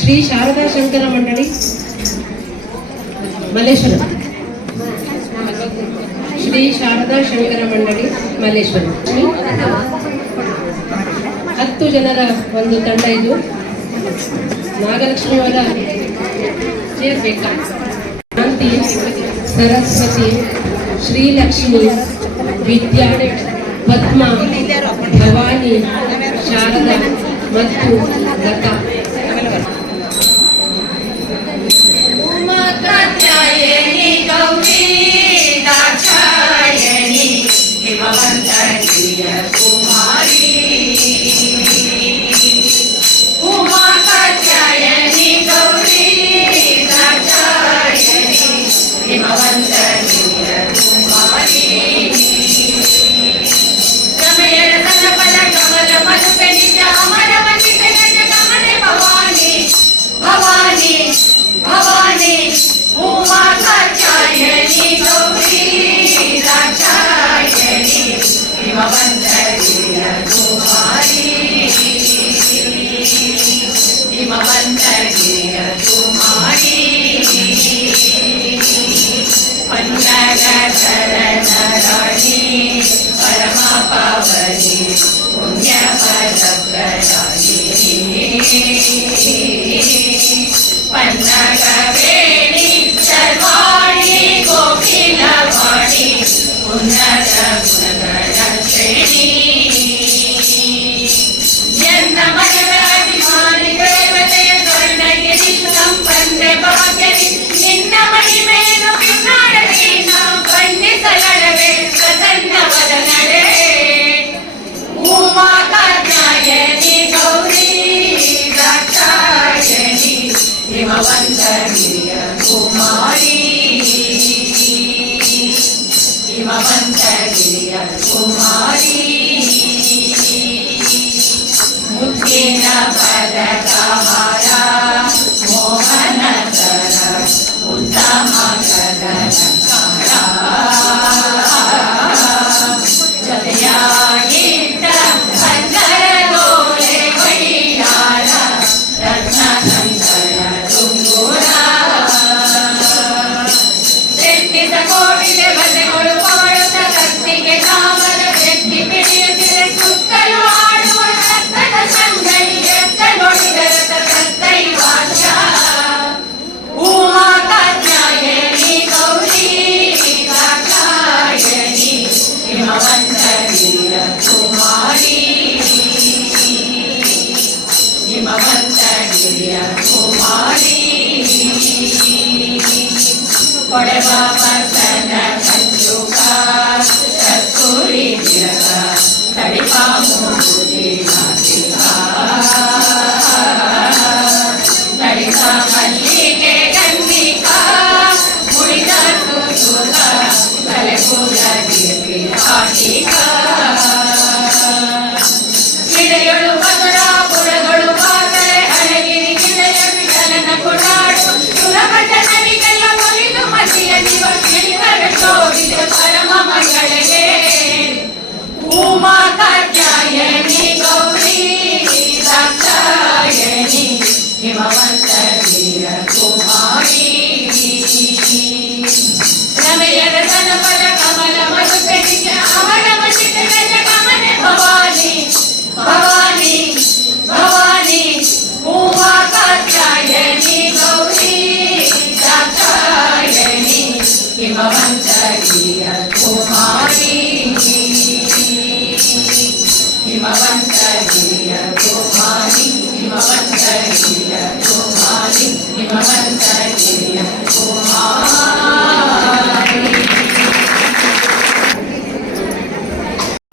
ಶ್ರೀ ಶಾರದಾ ಶಂಕರ ಮಂಡಳಿ ಮಲ್ಲೇಶ್ವರ. ಶ್ರೀ ಶಾರದಾ ಶಂಕರ ಮಂಡಳಿ ಮಲ್ಲೇಶ್ವರ 10 ಜನರ ಒಂದು ತಂಡ ಇದು. ನಾಗಲಕ್ಷ್ಮಿ ಅವರ ಶಾಂತಿ, ಸರಸ್ವತಿ, ಶ್ರೀಲಕ್ಷ್ಮಿ, ವಿದ್ಯಾ, ಪದ್ಮ, ಭವಾನಿ, ಶಾರದಾ ಮತ್ತು ಲತಾ.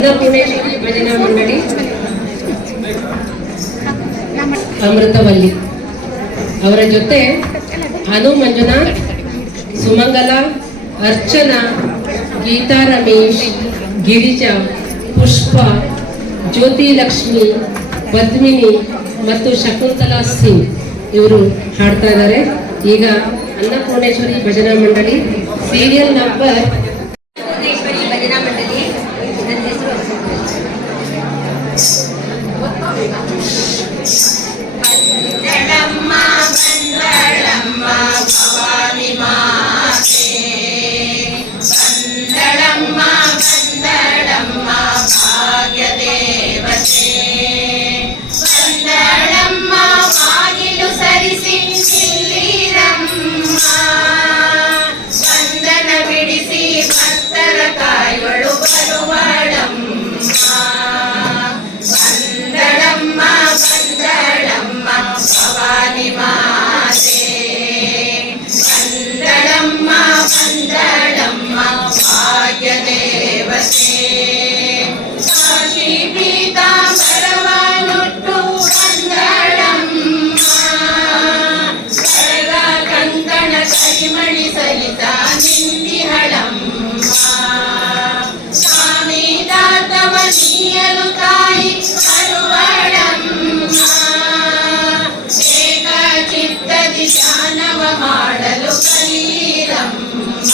ಅನ್ನಪೂರ್ಣೇಶ್ವರಿ ಭಜನಾ ಮಂಡಳಿ ಅಮೃತವಲ್ಲಿ ಅವರ ಜೊತೆ ಅನು ಮಂಜುನಾಥ್, ಸುಮಂಗಲ, ಅರ್ಚನಾ, ಗೀತಾ ರಮೇಶ್, ಗಿರಿಜಾ, ಪುಷ್ಪ, ಜ್ಯೋತಿ ಲಕ್ಷ್ಮಿ, ಪದ್ಮಿನಿ ಮತ್ತು ಶಕುಂತಲಾ ಸಿಂಗ್ ಇವರು ಹಾಡ್ತಾ ಇದ್ದಾರೆ. ಈಗ ಅನ್ನಪೂರ್ಣೇಶ್ವರಿ ಭಜನಾ ಮಂಡಳಿ ಸೀರಿಯಲ್ ನಂಬರ್ ಭಜನಾ ಮಂಡಳಿ. ನನ್ನ ಹೆಸರು ಧ್ಯಾನವ ಮಾಡಲು ಕಲಿಯಿರಮ್ಮ.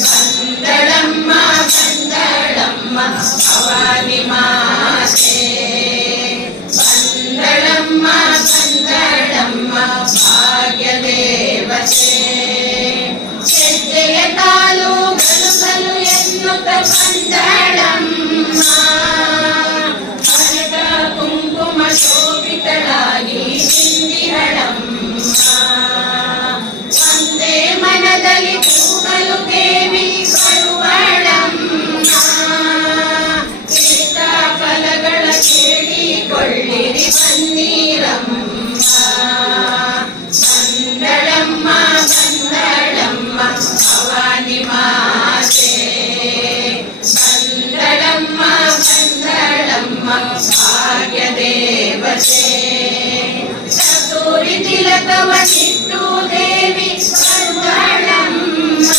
ಬಂದಳಮ್ಮ ಬಂದಳಮ್ಮ ಭವಾನಿ ಮಾತೆ, ಬಂದಳಮ್ಮ ಬಂದಳಮ್ಮ ಭಾಗ್ಯ ದೇವತೆ. ಹೆಜ್ಜೆಯ ಕಾಲು ಗಲು ಗಲು ಎನ್ನುತ್ತ ಬಂದಳಮ್ಮ, ಹರಕ ಕುಂಕುಮ ಶೋಭಿತಳಾಗಿ ನಿಂದಿಹಳಮ್ಮ. ಒಂದೇ ಮನದಲ್ಲಿ ಕೂಗಲು ದೇವಿ ಬರುವಳಮ್ಮ, ಇಷ್ಟ ಫಲಗಳ ಕೇಳಿಕೊಳ್ಳಿರಿ ಬನ್ನಿರಮ್ಮ. ಬಂದಳಮ್ಮ ಬಂದಳಮ್ಮ ಭವಾನಿ ಮಾತೆ, ಬಂದಳಮ್ಮ ಬಂದಳಮ್ಮ ಭಾಗ್ಯ ದೇವತೆ. ಕಸ್ತೂರಿ ತಿಲಕವನಿಟ್ಟು ದೇವಿ ಬರುವಳಮ್ಮ,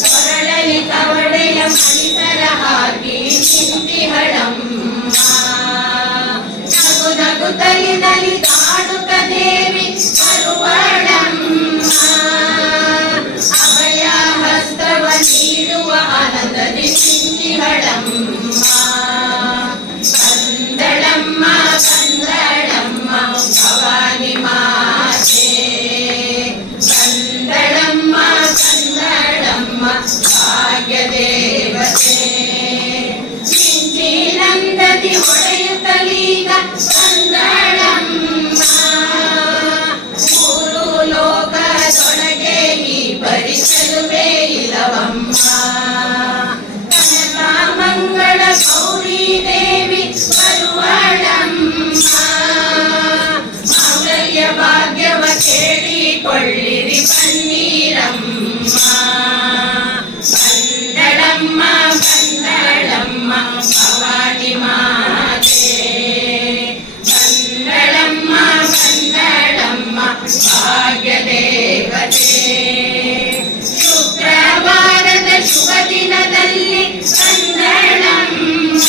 ಕೊರಳಲಿ ಕವಡೆಯ ಮಣಿಸರ ಹಾಕಿ ನಿಂತಿಹಳಮ್ಮ. ನಗು ನಗುತ್ತಲಿ ನಲಿದಾಡುತ್ತ ದೇವಿ ಬರುವಳಮ್ಮ, ಅಭಯ ಹಸ್ತವ ನೀಡುವ ಆನಂದದಿ ನಿಂತಿಹಳಮ್ಮ. ಬಂದಳಮ್ಮ ಬಂದಳಮ್ಮ ಭವಾನಿ ಮಾತೆ, ಬಂದಳಮ್ಮ ಬಂದಳಮ್ಮ ಭಾಗ್ಯ ದೇವತೆ. ಮಿಂಚಿನಂದದಿ ಹೊಳೆಯುತ್ತಲೀಗ ಬಂದಳಮ್ಮ, ಮೂರು ಲೋಕದೊಳಗೆ ಈ ಪರಿಚಲುವೆ ಇಲ್ಲವಮ್ಮ. ಕನಕ ಮಂಗಳ ಗೌರಿ ದೇವಿ ಬರುವಳಮ್ಮ, ಮಾಂಗಲ್ಯ ಭಾಗ್ಯವ ಕೇಳಿಕೊಳ್ಳಿರಿ ಬನ್ನಿರಮ್ಮ. ಬಂದಳಮ್ಮ ಬಂದಳಮ್ಮ ಭವಾನಿ ಮಾತೆ, ಬಂದಳಮ್ಮ ಬಂದಳಮ್ಮ ಭಾಗ್ಯ ದೇವತೆ. ಶುಕ್ರವಾರದ ಶುಭ ದಿನದಲ್ಲಿ ಬಂದಳಮ್ಮ,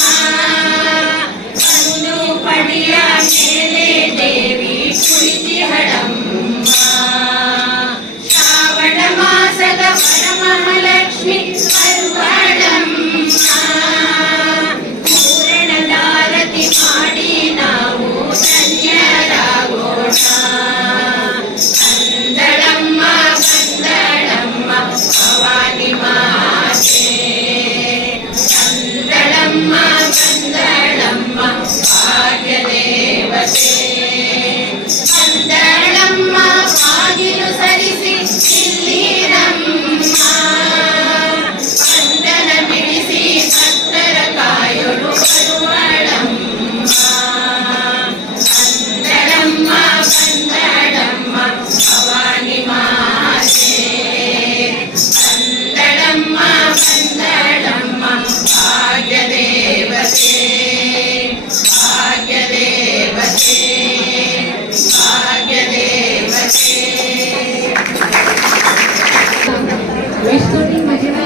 ಒಂದು ಪಡಿಯ ಮೇಲೆ ದೇವಿ ಕುಳಿತಿಹಳಮ್ಮ. ಶ್ರಾವಣ ಮಾಸದ ವರಮಹಾಲಕ್ಷ್ಮಿ ಬರುವಳಮ್ಮ, ಪೂರಣದಾರತಿ ಮಾಡಿ ನಾವು ಧನ್ಯರಾಗೋಣ. ಬಂದಳಮ್ಮ ಬಂದಳಮ್ಮ ಭವಾನಿ ಮಾತೆ, ಬಂದಳಮ್ಮ ಬಂದಳಮ್ಮ ಭಾಗ್ಯ ದೇವತೆ. ಬಂದಳಮ್ಮ ಬಾಗಿಲು ಸರಿಸಿ ನಿಲ್ಲಿರಮ್ಮ, ಬಂಧನ ಬಿಡಿಸಿ ಭಕ್ತರ ಕಾಯಲು ಬರುವಳಮ್ಮ. ಬಂದಳಮ್ಮ ಬಂದಳಮ್ಮ ಭವಾನಿ ಮಾತೆ, ಬಂದಳಮ್ಮ ಬಂದಳಮ್ಮ ಭಾಗ್ಯ ದೇವತೆ. ಭಾಗ್ಯ ದೇವತೆ ಭಾಗ್ಯ ದೇವತೆ. ವೈಷ್ಣವಿ ಮಹಿಳಾ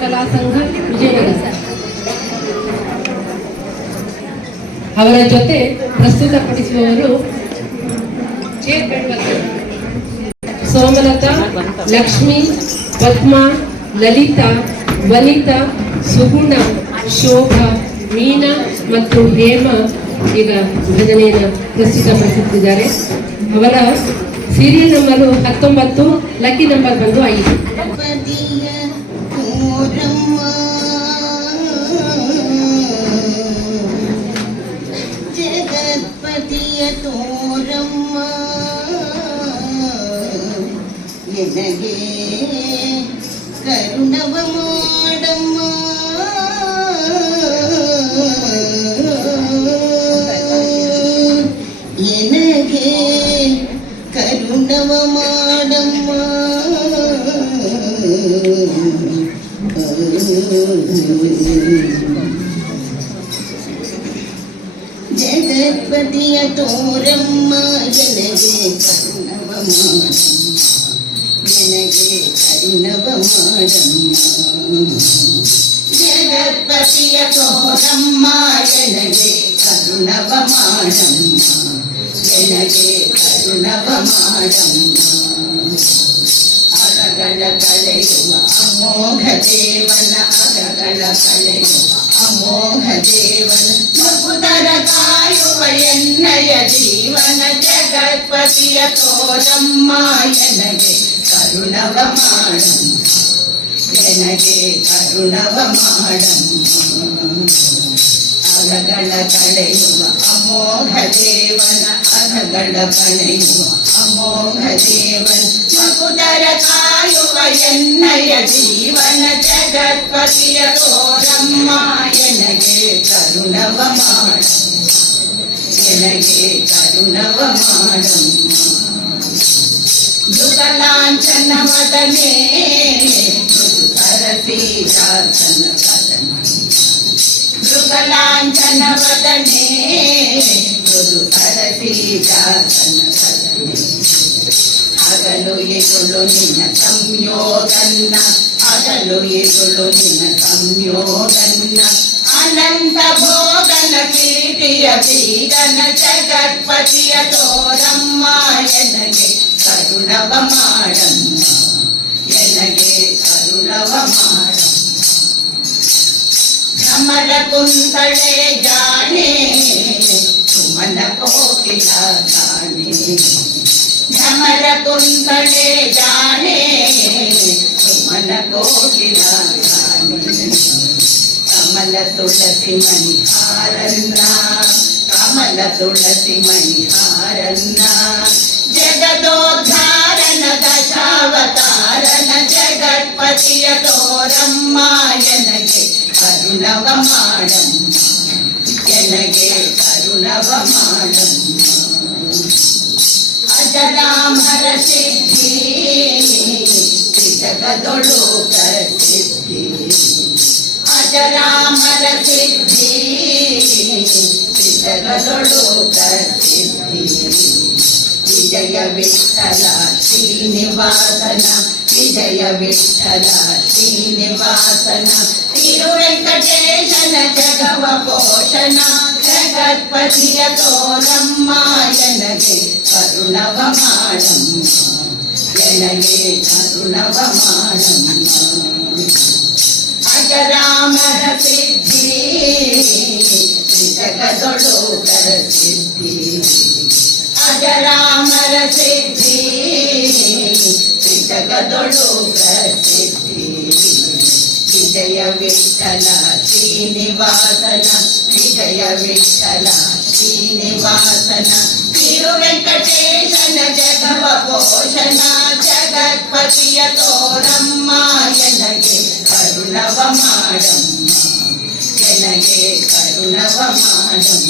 ಕಲಾ ಸಂಘ ವಿಜಯನಗರ ಅವರ ಜೊತೆ ಪ್ರಸ್ತುತಪಡಿಸುವವರು ಸೋಮಲತಾ, ಲಕ್ಷ್ಮಿ, ಪದ್ಮಾ, ಲಲಿತಾ, ವನಿತಾ, ಸುಗುಣ, ಶೋಭಾ, ಮೀನಾ ಮತ್ತು ಹೇಮ ಈಗ ಭಜನೆಯನ್ನು ಪ್ರಸ್ತುತಪಡಿಸುತ್ತಿದ್ದಾರೆ. ಅವರ ಸೀರಿಯಲ್ ನಂಬರು 19, ಲಕ್ಕಿ ನಂಬರ್ ಬಂದು 5. ಜಗತ್ಪತಿಯ ತೋರಮ್ಮ, ಎನಗೆ ಕರುಣವ ಮಾಡಮ್ಮ. ಎನಗೆ ಕರುಣವ ಮಾಡಮ್ಮ. ಜಗತ್ಪತಿಯ ತೋರಮ್ಮ, ಎನಗೆ ಕರುಣವ ಮಾಡಮ್ಮ, ಎನಗೆ ಕರುಣವ ಮಾಡಮ್ಮ. ಜಗತ್ಪತಿಯ ತೋರಮ್ಮ, ಎನಗೆ ಕರುಣವ ಮಾಡಮ್ಮ, ಎನಗೆ ಕರುಣವ ಮಾಡಮ್ಮ ಅಗಗಳ ಕಳೆಯುವ ಅಮೋಘ ದೇವನ ಅಗಗಳ ಕಳೆಯುವ ಅಮೋಘ ದೇವನ ಮಗುದರ ಕಾಯುವ ಎನ್ನಯ ಜೀವನ ಜಗತ್ಪತಿಯ ತೋರಮ್ಮ ಎನಗೆ ಕರುಣವ ಮಾಡಮ್ಮ ಎನಗೆ ಕರುಣವ ಮಾಡಮ್ಮ ಅಗಗಳ ಕಳೆಯುವ ಅಮೋಘ ದೇವನ ಅಗಗಳ ಕಳೆಯುವ ಅಮೋಘ ದೇವನ ಮಗುದರ ಕಾಯುವ ಎನ್ನಯ ಜೀವನ ಜಗತ್ಪತಿಯ ತೋರಮ್ಮ ಎನಗೆ ಕರುಣವ ಮಾಡಮ್ಮ ಎನಗೆ ಕರುಣವ ಮಾಡಮ್ಮ ದುತಲಾಂಛನ ವದನೆ ಸರಸಿ ಶಾಸನ ಸದನ ಮೃಗಲಾಂಛನ ವದನೆ ಮೃದು ಸರಸಿ ಶಾಸನ ಸದನೆ ಹಗಲು ಇರುಳು ನಿನ್ನ ಸಂಯೋಗನ್ನ ಹಗಲು ಇರುಳು ನಿನ್ನ ಸಂಯೋಗನ್ನ ಅನಂತ ಭೋಗನ ಕೀರ್ತಿಯ ಬೀಗನ ಜಗತ್ಪತಿಯ ತೋರಮ್ಮ ಎನಗೆ ಕರುಣವ ಮಾಡಮ್ಮ ಎನಗೆ ಕರುಣವ ಮಾಡಮ್ಮ ಭ್ರಮರ ಕುಂತಳೆ ಜಾಣೆ ಸುಮನ ಕೋಕಿಲ ಜಾಣೆ ಭ್ರಮರ ಕುಂತಳೆ ಜಾಣೆ ಸುಮನ ಕೋಕಿಲ ಜಾಣೆ ಕಮಲ ತುಳಸಿ ಮಣಿಹಾರನ್ನ ಕಮಲ ತುಳಸಿ ಮಣಿಹಾರನ್ನ ಜಗದೋದ್ಧಾರನ ದಶಾವತಾರನ ಜಗತ್ಪತಿಯ ತೋರಮ್ಮ ಎನಗೆ ಕರುಣವ ಮಾಡಮ್ಮ ಎನಗೆ ಕರುಣವ ಮಾಡಮ್ಮ ಅಜರಾಮರ ಸಿದ್ಧಿ ಜಗದೊಳು ಪ್ರಸಿದ್ಧಿ ಅಜರಾಮರ ಸಿದ್ಧಿ ಜಗದೊಳು ಪ್ರಸಿದ್ಧಿ ವಿಜಯ ವಿಠಲ ಶ್ರೀನಿವಾಸನ ವಿಜಯ ವಿಠಲ ಶ್ರೀನಿವಾಸನ ತಿರು ವೆಂಕಟೇಶನ ಜಗವ ಪೋಷಣ ಜಗತ್ಪತಿಯ ತೋರಮ್ಮ ಎನಗೆ ಕರುಣವ ಮಾಡಮ್ಮ ಎನಗೆ ಕರುಣವ ಮಾಡಮ್ಮ ಅಜರಾಮರ ಸಿದ್ಧಿ ಜಗದೊಳು ಪ್ರಸಿದ್ಧಿ ಅಜರಾಮರ ಸಿದ್ಧಿ ಜಗದೊಳು ಪ್ರಸಿದ್ಧಿ ವಿಜಯ ವಿಠಲ ಶ್ರೀನಿವಾಸನ ವಿಜಯ ವಿಠಲ ಶ್ರೀನಿವಾಸನ ತಿರು ವೆಂಕಟೇಶನ ಜಗವ ಪೋಷಣ ಜಗತ್ಪತಿಯ ತೋರಮ್ಮ ಎನಗೆ ಕರುಣವ ಮಾಡಮ್ಮ ಎನಗೆ ಕರುಣವ ಮಾಡಮ್ಮ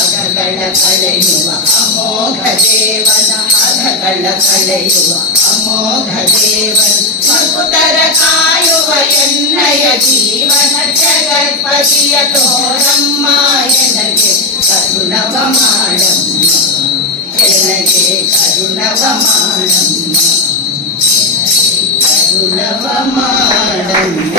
ಅಗಗಳ ಕಳೆಯುವ ಅಮೋಘ ದೇವನ ಅಗಗಳ ಕಳೆಯುವ ಅಮೋಘ ದೇವನ ಮಗುದರ ಕಾಯುವ ಎನ್ನಯ ಜೀವನ ಜಗತ್ಪತಿಯ ತೋರಮ್ಮ ಎನಗೆ ಕರುಣವ ಮಾಡಮ್ಮ ಎನಗೆ ಕರುಣವ ಮಾಡಮ್ಮ ಕರುಣವ ಮಾಡಮ್ಮ